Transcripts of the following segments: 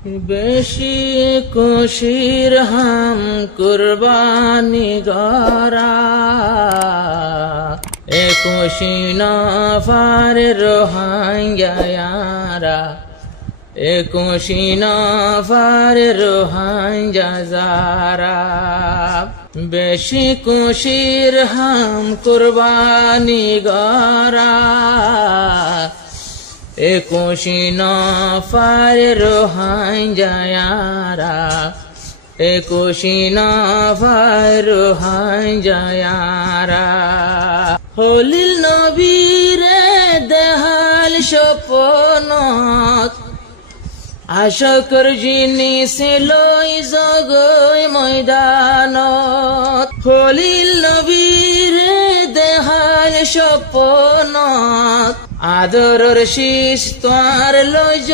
বেশি খুশির হাম কুরবানি গরা এ খুশি নফার রোহাঙ্গায়ারা এ খুশি নফার রোহাঙ্গাজারা বেশি খুশির হাম কুরবানি গরা এ খুশি নফার রোহাঙ্গায়ারা এ খুশি নফার রোহাঙ্গায়ারা হলিল নবীরে দেহাল স্বপ্নত আশাকর জিনিসে লই জগই ময়দানত হলিল নবীরে দেহাল স্বপ্নত আদরর শীষ তোয়ার লইজ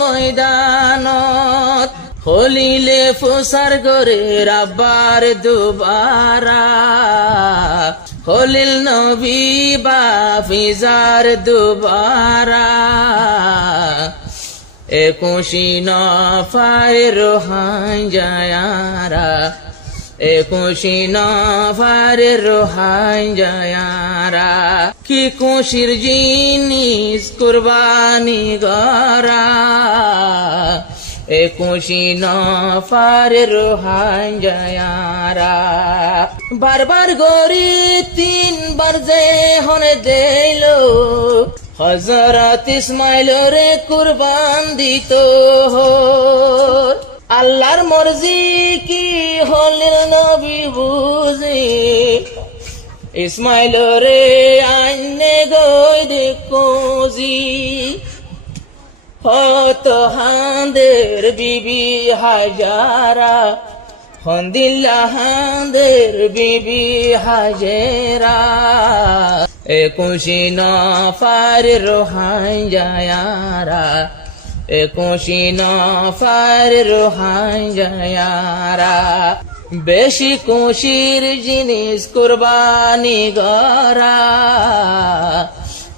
ময়দানত হলিলে ফুসার গরে রাব্বার দুবারা হলিল নবী বাফিজার দুবারা এ খুশি নফার রোহাঙ্গায়ারা এ খুশি নফার রোহাঙ্গায়ারা কি খুশির জিনিস কুরবানি গরা এ খুশি নফার রোহাঙ্গায়ারা বারবার গরি তিনবার যে হনে দিল হযরত ইসমাইল রে কুরবান দিত আল্লাহর মর্জি কি হলিল নবী বুঝি ইসমাইল রে আইনে গই দেখুজি হত হাঁদের বিবি হাজারা হন্দিল্লা হাঁদের বিবি হাজেরা এ খুশি নফার রোহাঙ্গায়ারা এ খুশি নফার রোহাঙ্গায়ারা বেশি খুশির জিনিস কুরবানি গরা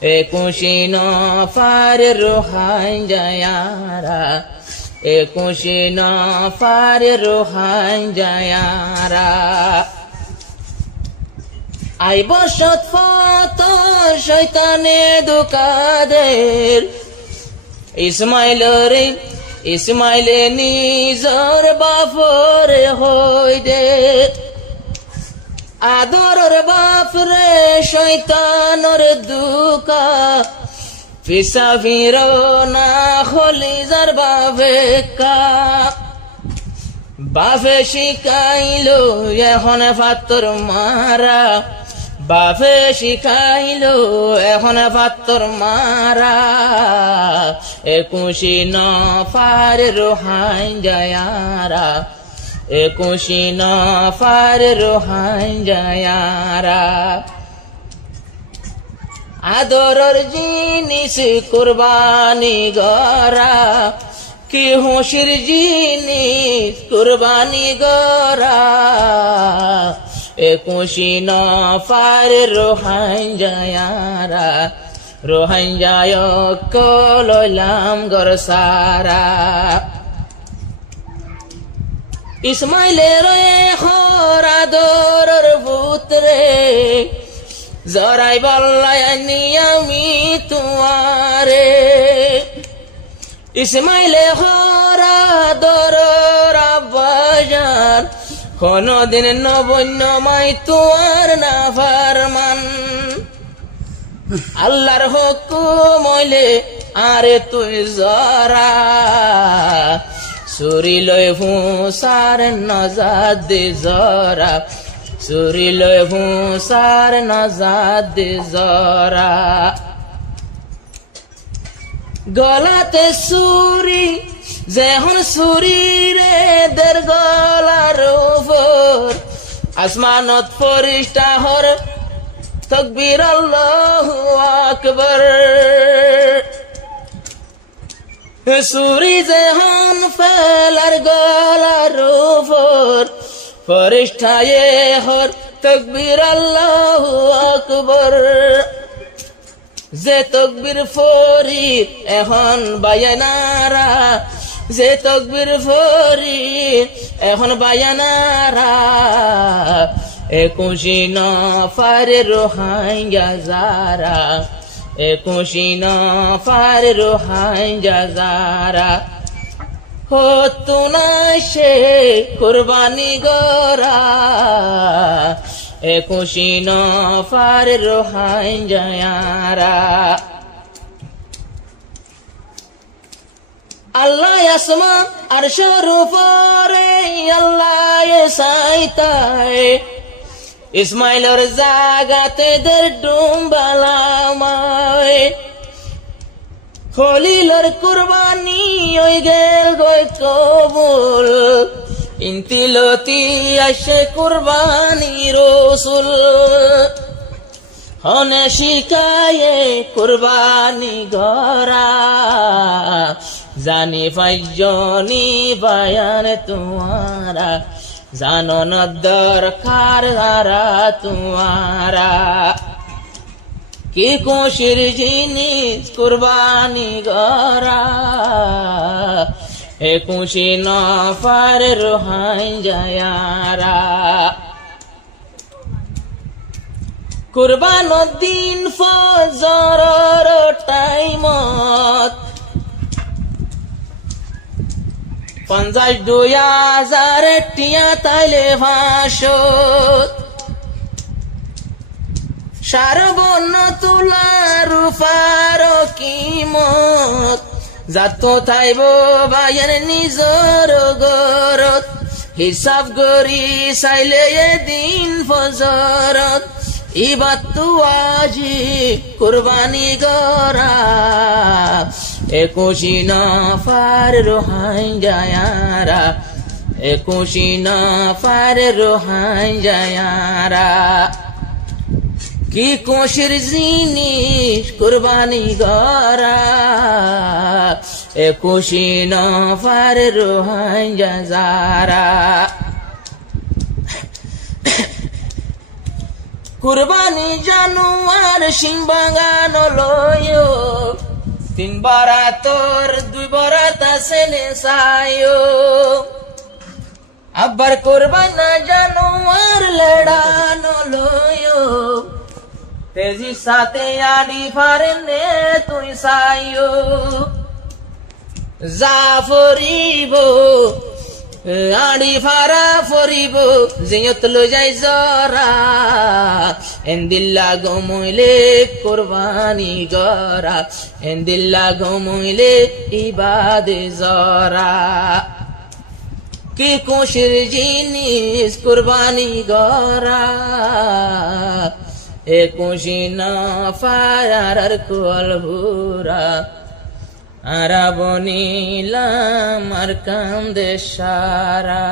এ খুশি নফার রোহাঙ্গায়ারা এ খুশি নফার রোহাঙ্গায়ারা আই বসত ফত শয়তানে দুকাদের ইসমাইলে নিজর বাপরে হই দে আদরের বাপরে শয়তানর দুকা পিসা ফিরো না খলিজার বাবেকা বাপে শিখাইলো এখন পাত্তর মারা বাপে শিখাইলো এখন পাত্তর মারা এ খুশি নফার রোহাঙ্গায়ারা এ খুশি নফার রোহাঙ্গায়ারা আদরর জিনিস কুরবানি গরা কি খুশির জিনিস কুরবানি গরা এ খুশি নফার রোহাঙ্গায়ারা রোহাঙ্গায় কললাম গরসারা ইসমাইলের আদরর পুত্রে জরাই বল্লাই আমি তোমারে ইসমাইলে হরা দরর আব্বাজান কোনদিন নবন্য মাই তোমার না ফারমান আল্লাহর হুকুম হইলে আরে তুই জরা সুরি লয় ফুসার নজাদ দে জরা সুরি লয় ফুসার নজাদ দে জরা গলাতে সুরি যেহন সুরি রে দের গলার উপর আসমানত ফরিস্তা হর তকবীর আল্লাহু আকবার সুরি যেহন ফেলার গলার উপর ফরিস্তায়ে হর তকবীর আল্লাহু আকবার যে তকবীর ফরিদ এখন বায়ানারা যে তকবীর ফরি এখন বায়ানারা একুশি নফর রোহাঙ্গা যারা একুশি নফর রোহাঙ্গা যারা হতো না সে কুরবানি গরা একুশি নফর রোহাঙ্গারা আল্লাহ আসমান আরশের উপরে আল্লাহ সাইতায় ইসমাইলের জাগাতে দের ডুমবালামায় খলিলের কুরবানি ওই গেল গই কবুল ইন্তিলতি আসে কুরবানি রসুল হনে শিকায়ে কুরবানি গরা জানি ফাইজনি বায়ান তোমারা জানো না দরকার হারা তোমারা কি খুশির জিনিস কুরবানি গরা একুশি নফর রোহাঙ্গারা কুরবানোর দিন ফজরের টাইমত 52,000 টিয়া তাইলে ভাসত সারবর্ণ তুলা রূপার কিমত যাত থাইব বায়ের নিজর গরত হিসাব গরি চাইলে এদিন ফজরত ইবাত তু আজি কুরবানি গরা একুশি নফর রোহাঙ্গারা একুশি নফর রোহাঙ্গারা কি খুশির জিনিস কুরবানি গরা একুশি নফর রোহাঙ্গারা কুরবানি জানুয়ার সিং বাগানো লয়ো 3 বরাতর 2 বরাত আছে নেসায়ো আবার কুরবানা জানুয়ার লড়ানো লয়ো তেজি সাথে আডি ফারেনে তুই সায়ো জাফরিব আডি ফারা ফরিব জিয়ত লো যাই জরা এন্দিল্লা গমইলে কুরবানি গরা এন্দিল্লা গমইলে ইবাদে জরা কি খুশির জিনিস কুরবানি গরা একুশি নফর কুলহুরা আরাবনিলাম আর কান্দে সারা।